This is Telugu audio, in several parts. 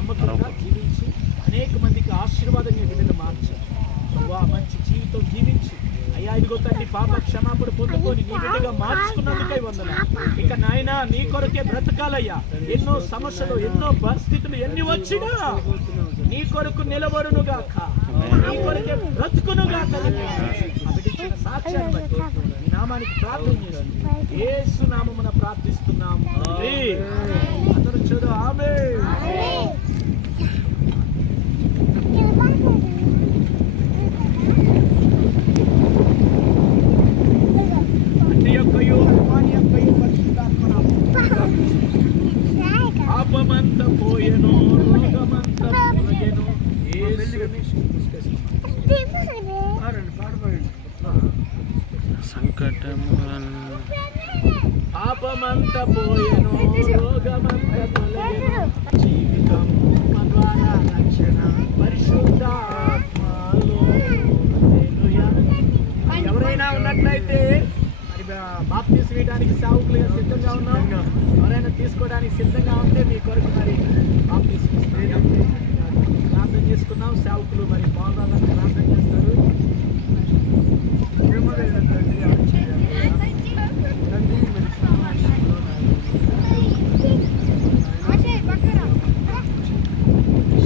నమ్మకంగా జీవించి అనేక మందికి ఆశీర్వాదంగా బిడ్డలు మార్చి ప్రభువా మంచి జీవితం జీవించి అయ్యా ఇదిగో తండ్రి పాప క్షమాపణ పొందుకొని నీ బిడ్డగా మార్చుకున్నందుకై వందనాలు. ఇక నాయనా నీ కొరకే బ్రతకాలయ్యా. ఎన్నో సమస్యలు ఎన్నో పరిస్థితులు ఎన్ని వచ్చినా నీ కొరకు నిలబడును గాక, నీ కొరకే బ్రతుకును గాక. సాక్ష్యాన్ని బట్టి నీ నామానికి ప్రార్థన చేస్తుంది యేసు నామమున ప్రార్థిస్తున్నాము. అందరూ చూడు ఆమేన్. పాపమంత పోయెను, రోగమంత పోయెను, పాపమంత పోయెను, రోగమంత తొలగెను, జీవితం ద్వారా రక్షణ పరిశుద్ధాత్మలో. ఎవరైనా ఉన్నట్లయితే బాప్టిజం వేయడానికి సేవకులుగా సిద్ధంగా ఉన్నాం. ఎవరైనా తీసుకోవడానికి సిద్ధంగా ఉంటే మీ కొరకు మరి బాప్టిజం ప్రార్థన చేసుకున్నాం. సేవకులు మరి బాగుండాలని ప్రార్థన చేస్తారు.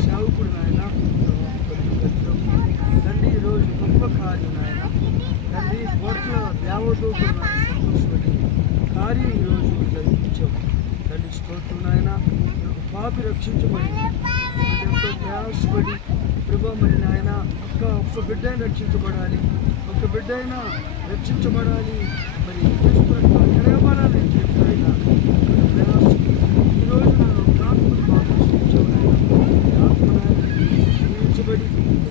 సేవకుడు నాయన తండ్రి ఈరోజు గొప్ప కార్యం నాయన తండ్రి కోట్ల దేవదూతలు సంతోషపడి కార్యం ఈరోజు జరిగించావు తండ్రి. స్తోత్రం నాయన. పాపి రక్షించబడి ఎంతో ప్రయాసపడి ప్రభా మరి నాయన ఒక్క బిడ్డ అయినా రక్షించబడాలి, ఒక్క బిడ్డ అయినా రక్షించబడాలి, మరి తిరగబడాలి అని చెప్పి ఆయన ఈరోజు నన్ను ఆత్మను ఆకర్షించావు నాయన. ఆత్మ జీవించబడి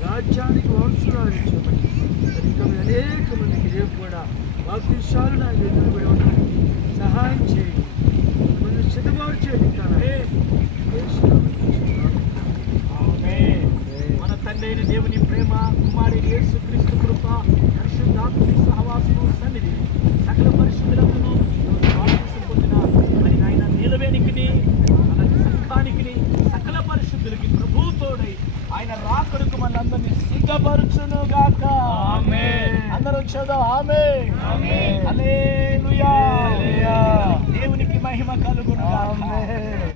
రాజ్యానికి వారసురాలించబడి ఇంకా అనేక మందికి రేపు కూడా వాగ్దానాలు నాకు ఎదురుబడి ఉండడానికి సహాయం చేయండి, మనం సిద్ధపాటు చేయండి. మన తండ్రి అయిన దేవుని ప్రేమ, కుమారుడు యేసుక్రీస్తు కృప, పరిశుద్ధాత్మ సహవాసము సన్నిధి సకల పరిశుద్ధులను బాప్తిసం పొందిన మరి ఆయన నిలవేనికి అలాగే సంఘానికి సకల పరిశుద్ధులకి ప్రభువు తోడై ఆయన రాకడకు మనందరినీ సిద్ధపరచును గాక. అందరూ చదువు ఆమేన్. హల్లెలూయా. దేవునికి మహిమ కలుగును గాక.